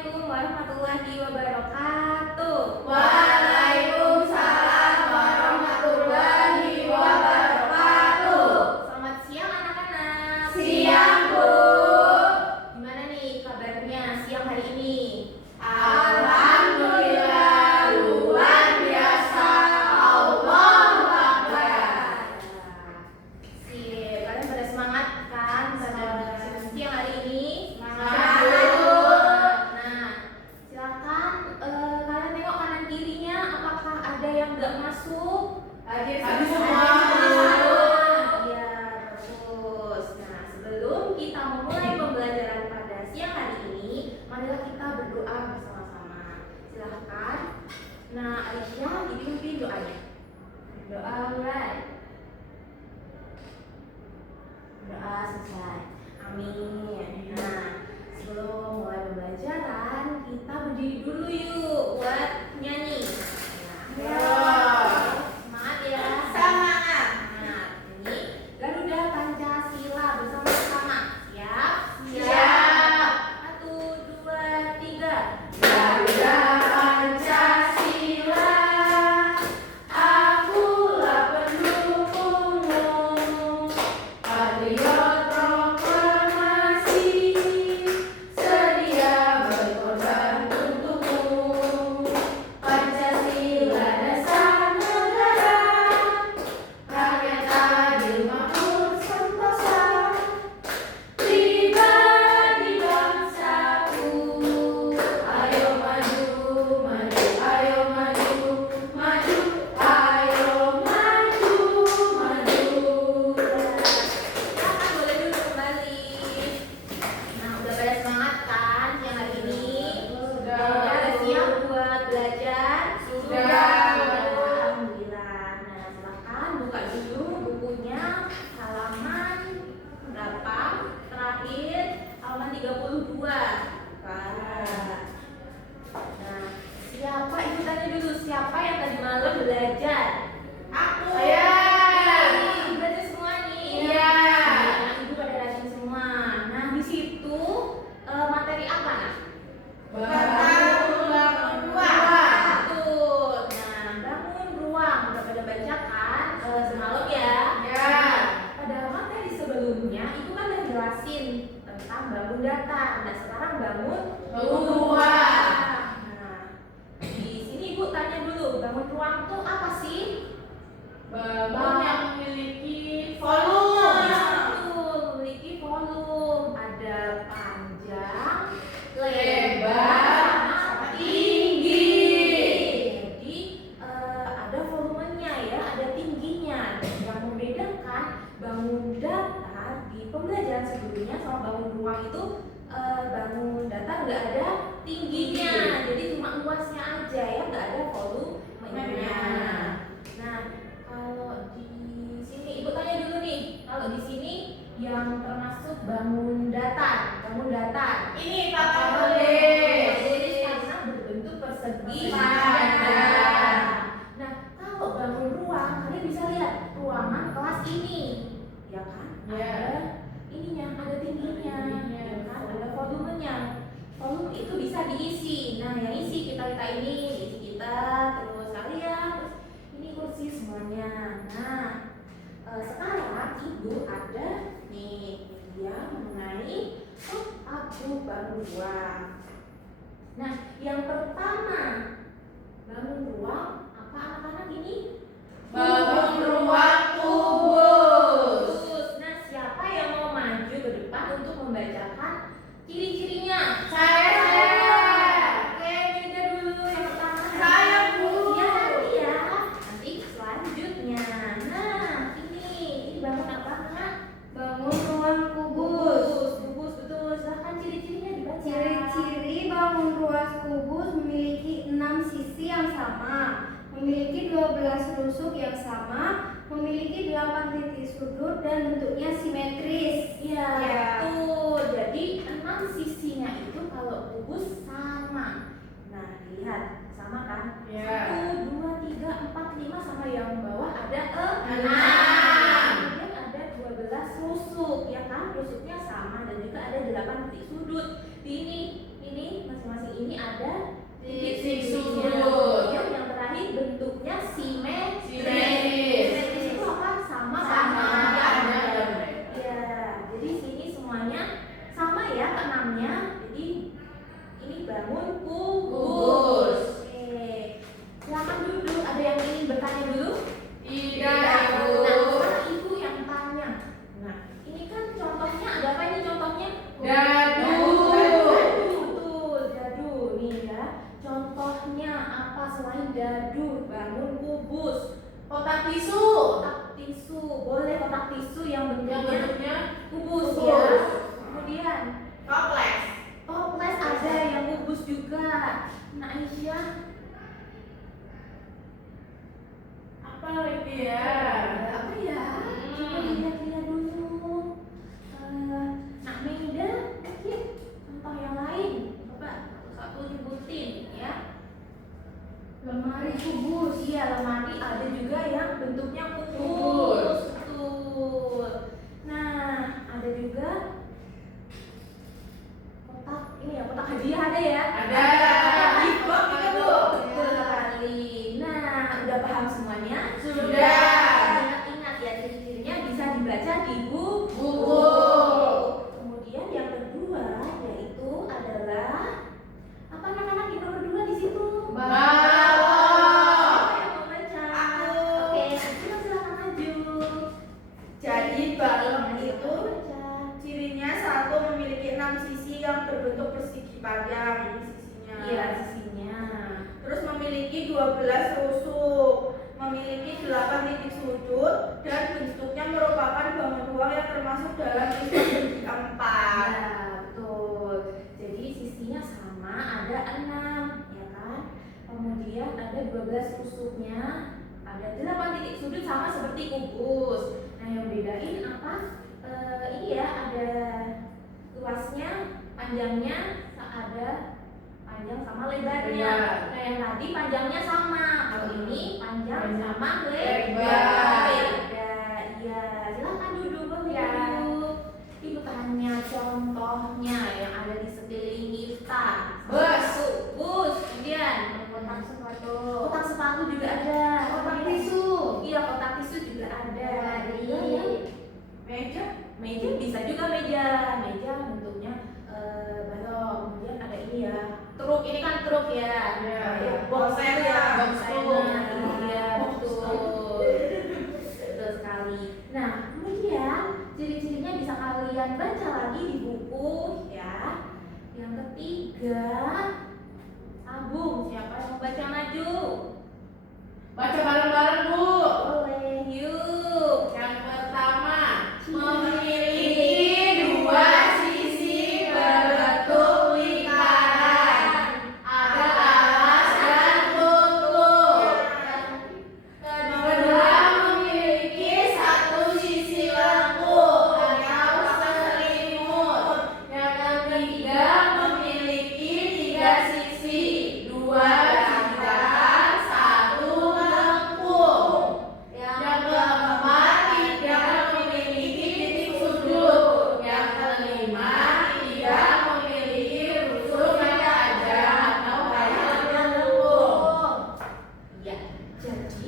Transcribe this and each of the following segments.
Assalamualaikum warahmatullahi wabarakatuh. Waalaikumsalam warahmatullahi wabarakatuh. Selamat siang anak-anak. Siang, Bu. Gimana nih kabarnya siang hari ini? Alhamdulillah luar biasa. Allahu Akbar. Sip, kalian pada semangat kan pada siang hari ini? Semangat. Nah, silakan kalian tengok kanan kirinya, apakah ada yang nggak masuk? Habis semua. semua. Ya, bagus. Nah, sebelum kita memulai pembelajaran pada siang hari ini, marilah kita berdoa bersama-sama. Silahkan. Nah, Aisyah dipimpin doanya. Doa mulai. Doa selesai. Amin. Nah, sebelum mulai pembelajaran, kita berdiri dulu yuk buat nyanyi. Nah, semangat ya. Semangat. Nah, ini Garuda Pancasila bersama-sama. Siap? Siap. 1, 2, 3. Garuda Pancasila, akulah pendukungmu, patriot proklamasi, sedia berkorban untukmu. Pancasila dasar negara, rakyat adil makmur sentosa, pribadi bangsaku. Ayo maju, maju, ayo maju, maju, ayo maju, maju. Silakan boleh duduk kembali. Nah, udah pada semangat kan siang hari ini? Sudah. Udah siap buat belajar? Sudah. Alhamdulillah. Nah, silakan buka dulu bukunya halaman berapa? Terakhir halaman 32. Nah, siapa itu tanya dulu, siapa yang tadi malam belajar? Aku. Saya. Ih, belajar semua nih. Iya. Nah, ibu pada rajin semua. Nah, di situ materi apa nak? Bangun ruang. Betul. Nah, bangun ruang. Udah pada baca kan semalam ya? Ya. Pada materi sebelumnya itu kan udah jelasin tentang bangun datar. Nah, sekarang bangun Ruang. Nah, di sini ibu tanya dulu, bangun ruang tuh apa sih? Bangun yang memiliki volume. Betul, memiliki volume. Ada panjang, Lebar, sama tinggi. Jadi ada volumenya ya, ada tingginya. Yang membedakan bangun datar di pembelajaran sebelumnya sama bangun ruang itu bangun datar nggak ada tingginya, jadi cuma luasnya aja ya, nggak ada volumenya. Nah, kalau di sini ibu tanya dulu nih, kalau di sini yang termasuk bangun datar, Ini Kakak boleh. jadi karena berbentuk persegi. Padat. Nah, kalau bangun ruang, kalian bisa lihat ruangan kelas ini, ya kan? Ya. Ada ininya, ada tingginya, Tingginya. ya kan? Ada volumenya. Volume itu bisa diisi. Nah, yang isi kita ini, isi kita, terus kalian, terus ini kursi semuanya. Nah, sekarang ibu ada nih yang mengenai abu bangun ruang. Nah, yang pertama bangun ruang apa anak-anak ini? Bangun ruang kubus. Nah, siapa yang mau maju ke depan untuk membacakan ciri-cirinya? Saya. Oke, Yuda dulu yang pertama. Saya, Bu. Ya, nanti ya. Nanti selanjutnya. Nah, ini bangun apa, Nak? Bangun ruang kubus. Kubus, betul. Silahkan ciri-cirinya dibaca. Ciri-ciri bangun ruang kubus memiliki 6 sisi yang sama, memiliki 12 rusuk yang sama, memiliki 8 titik sudut dan bentuknya simetris. Iya, Ya. betul. Jadi 6 sisinya itu kalau kubus sama. Nah, lihat sama kan? Ya. 1, 2, 3, 4, 5 sama yang bawah ada 6. 6. Kemudian ada 12 rusuk, ya kan? Rusuknya sama dan juga ada 8 titik sudut. Di ini masing-masing keenamnya, jadi ini bangun Kubus. Oke, silakan duduk. Ada yang ingin bertanya dulu? Tidak, Nah, Ibu. sekarang ibu yang tanya. Nah, ini kan contohnya ada apa ini contohnya? Dadu. Betul, dadu nih ya. Contohnya apa selain dadu? Bangun kubus. Kotak tisu. Kotak tisu, boleh kotak tisu yang Yang bentuknya bentuknya kubus kubus. ya. Kemudian toples. toples ada yang kubus juga. Nah, Aisyah, Apa lagi ya? apa ya? Coba lihat-lihat dulu. Nah, Meida, mungkin contoh yang lain. Coba satu nyebutin ya. Lemari kubus. Iya, lemari ada juga yang bentuknya kubus. Kubus. Betul. Nah, ada juga kotak ini ya, kotak hadiah ada ya? Ada. Kotak Ada, Bu. betul sekali. Nah, udah paham semuanya? Sudah. Ingat-ingat ya, ciri-cirinya bisa dibaca di buku. Kemudian yang kedua yaitu adalah apa anak-anak yang nomor 2 di situ? Balon. Siapa yang mau baca? Aku. Oke, silakan maju. Jadi balon itu Baca. cirinya satu memiliki 6 sisi yang berbentuk persegi panjang ini sisinya. Iya, sisinya. Terus memiliki 12 rusuk, memiliki 8 titik sudut dan bentuknya merupakan bangun ruang yang termasuk dalam sistem segi 4. Ya, betul. Jadi sisinya sama, ada 6, ya kan? Kemudian ada 12 rusuknya, ada 8 titik sudut sama seperti kubus. Nah, yang bedain apa? Ini ya, ada luasnya, panjangnya, ada panjang sama lebarnya. Iya. Nah, yang tadi panjangnya sama. Kalau ini panjang sama Lebar. beda. Iya, silakan duduk, boleh Ya. duduk. Ibu tanya contohnya yang ada di sekeliling kita. Bus. Bus. Kemudian Kotak sepatu. kotak sepatu juga ada. Kotak tisu. Iya, kotak tisu juga ada. Iya, ya. Meja. Meja bisa juga meja. Meja bentuknya balok. Kemudian ada ini ya. Truk, ini kan truk ya. Iya. Ya, box Kontainer. box Kontainer. Iya, betul. Betul sekali. Nah, kemudian ciri-cirinya bisa kalian baca lagi di buku ya. Yang ketiga, tabung. Siapa yang mau baca maju? Baca bareng-bareng, Bu. Boleh, yuk. Yang pertama, memiliki 2 sisi berbentuk lingkaran. Ada alas dan tutup. Kedua, memiliki 1 sisi lengkung atau selimut. Yang ketiga, memiliki 3 sisi, 2 lingkaran, 1 lengkung. Yang keempat, tidak memiliki titik sudut. Yang kelima, tidak memiliki rusuk yang tajam atau hanya lengkung. Ya, jadi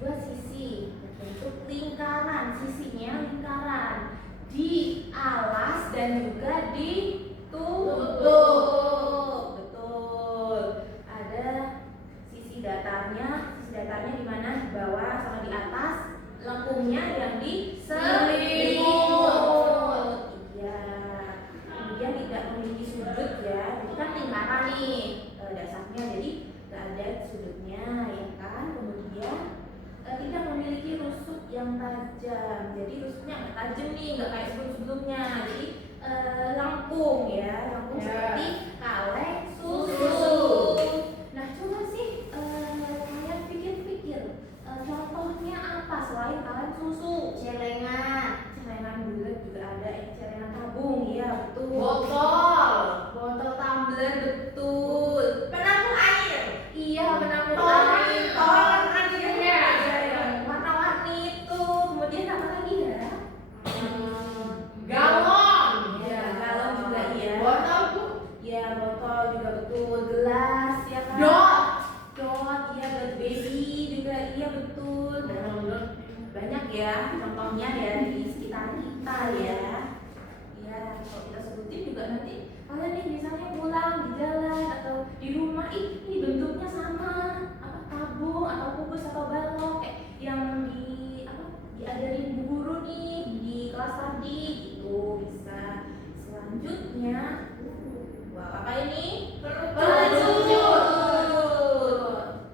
2 sisi berbentuk lingkaran, sisinya lingkaran di alas dan juga di tutup. Betul. Ada sisi datarnya di mana? Di bawah sama di atas. Lengkungnya yang di selimut. Iya. Kemudian tidak memiliki sudut ya. Jadi kan lingkaran nih dasarnya, jadi nggak ada sudutnya ya kan. Kemudian tidak memiliki rusuk yang tajam. Jadi rusuknya nggak tajam nih, nggak kayak sebelum-sebelumnya. Jadi lengkung ya, lengkung Ya. seperti kaleng susu. Nah, coba sih kalian pikir-pikir contohnya apa selain kaleng susu? Celengan. Celengan bulat juga ada, celengan tabung ya betul. Botol. Botol tumbler betul. Penampung air. Iya, penampung Toren, air. toren airnya. Ada yang warna-warni itu. Kemudian apa lagi ya? Galon. Ya, bentuknya apa ini? Kerucut.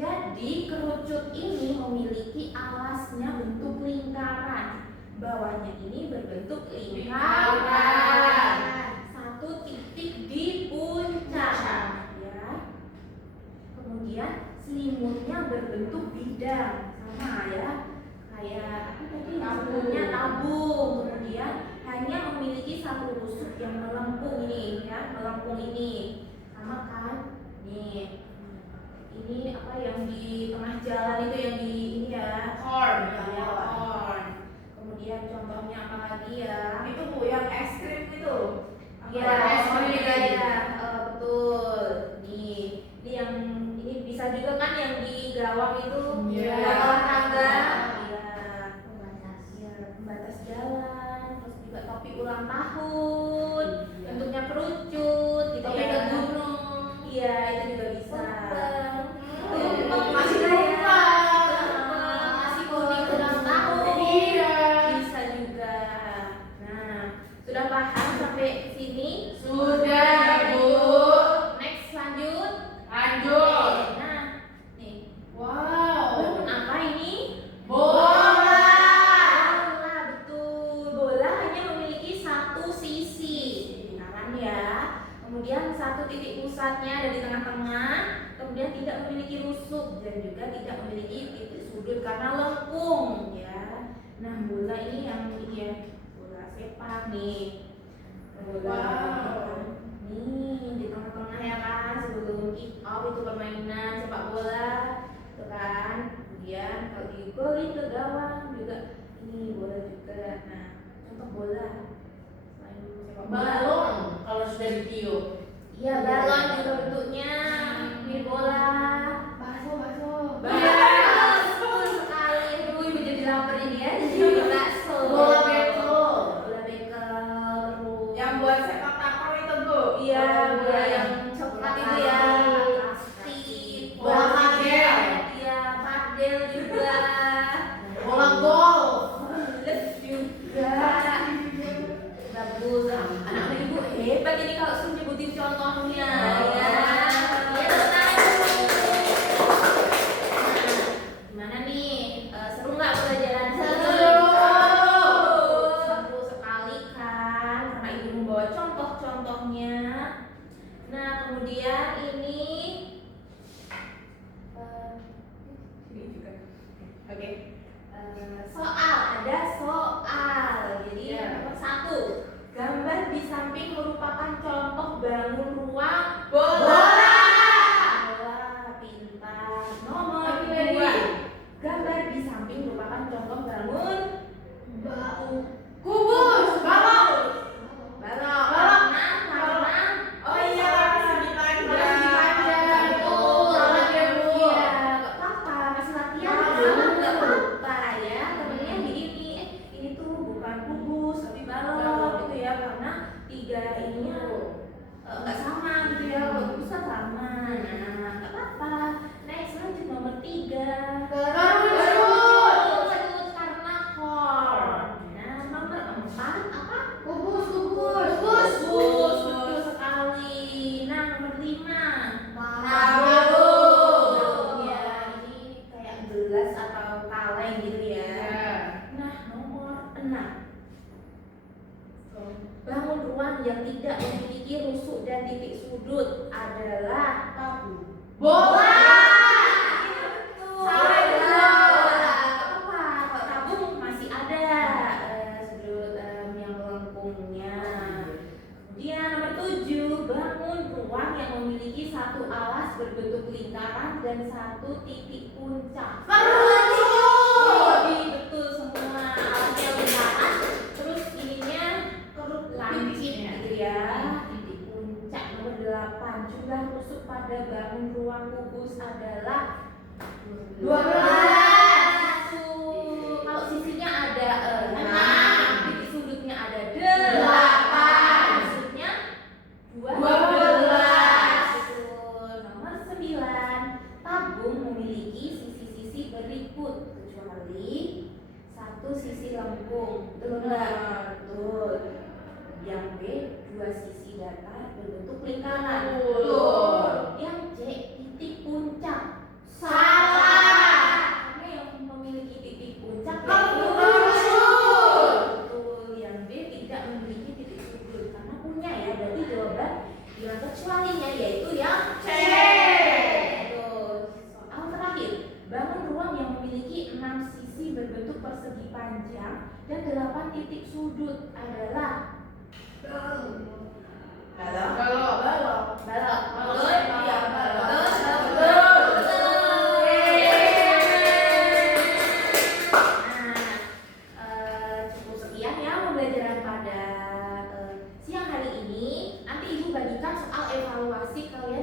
Jadi kerucut ini memiliki alasnya bentuk lingkaran, bawahnya ini berbentuk lingkaran, satu titik di puncak, ya. Kemudian selimutnya berbentuk bidang, sama ya, kayak apa tadi? Selimutnya tabung. Kemudian hanya memiliki satu rusuk yang melengkung ini, ya, melengkung ini, sama kan? Nih, ini apa yang di tengah jalan itu yang di ini ya, Corn. ya, corn. Kemudian contohnya apa lagi ya? Itu Bu yang es krim itu. Ya, es krim. ya, betul. Nih, ini yang ini bisa juga kan yang di gawang itu, Iya. buat olahraga. Iya. Ya, pembatas jalan, terus juga topi ulang tahun, bentuknya kerucut, gitu Topi ya. ke gunung. Iya, itu juga bisa. Masih tumpeng. Masih kuning ulang tahun. Iya. Bisa juga. Nah, sudah paham sampai sini? Sudah, Bu. Next lanjut. Lanjut. Nah, nih. Wow. Bangun apa ini? Bola. Bola, betul. Bola hanya memiliki satu sisi, lingkaran ya. Kemudian satu titik pusatnya ada di tengah-tengah. Kemudian tidak memiliki rusuk dan juga tidak memiliki titik sudut karena lengkung, ya. Nah, bola ini yang ini ya, bola sepak nih. Bola nih di tengah-tengah ya kan, sebelum kick off itu permainan sepak bola, itu kan. Kemudian kalau digolin ke gawang juga ini bola juga. Nah, contoh bola selain sepak bola. Balon kalau sudah ditiup. Iya, balon juga bentuknya mirip bola. Bakso. Betul sekali. Aduh, ibu jadi lapar ini ya. Jadi bakso. Bola bekel. Bola bekel terus. Yang buat sepak takraw itu Bu. Iya, bola yang coklat itu ya. Plastik. Bola padel. Iya, padel juga. Bola golf. Bulat juga. Bagus. Anak-anak ibu hebat ini kalau suruh nyebutin contohnya. Ya. Ya, tenang. Gimana nih? Seru nggak pelajaran ini? Seru sekali kan, karena ibu membawa contoh-contohnya. Nah, kemudian ini juga. Oke. Soal, ada soal. Jadi nomor 1, gambar di samping merupakan contoh bangun ruang Bola. Bola, pintar. Nomor Lagi. 2, gambar di samping merupakan contoh bangun Kubus. Balon. balok. Balok. Karena Oh iya, lapis lebih panjang. Betul. Salah dia, Bu. iya, nggak apa-apa, masih latihan sama nggak apa-apa ya. Temennya gini, ini tuh bukan kubus tapi balok gitu ya, karena tiga ininya nggak sama gitu ya. Kalau kubus kan sama. Nah, nggak apa-apa. Next, lanjut nomor 3. Kerucut karena horn. Nah, nomor 4 apa? Kubus. Kubus, betul sekali. Nah, nomor 5. Tabung. Ya, ini kayak gelas atau kaleng gitu ya. Nah, nomor 6. Bangun ruang yang tidak memiliki rusuk dan titik sudut adalah Bola. Iya, betul. Salah, Bu. Apa? Kalau tabung masih ada sudut yang melengkungnya. Kemudian nomor 7, bangun ruang yang memiliki satu alas berbentuk lingkaran dan satu titik puncak. Jadi betul semua, alasnya lingkaran, terus ininya lancip gitu ya. Titik puncak. Nomor 8, jumlah rusuk pada bangun ruang kubus adalah 12. Kalau sisinya ada 6. titik sudutnya ada 8. maksudnya 12. Betul. Nomor 9, tabung memiliki sisi-sisi berikut kecuali satu sisi lengkung. Betul nggak? Betul. Yang B, 2 sisi datar berbentuk lingkaran. Betul. Yang C, titik puncak. Salah. Karena yang memiliki titik puncak Betul. Betul. Yang B tidak memiliki titik sudut karena punya ya. Berarti jawaban yang kecualinya yaitu yang C. Betul. Soal terakhir, bangun ruang yang memiliki 6 sisi berbentuk persegi panjang dan 8 titik sudut adalah Balok. balok. Betul. Iya, balok. Cukup sekian ya pembelajaran pada siang hari ini. Nanti Ibu bagikan soal evaluasi kalian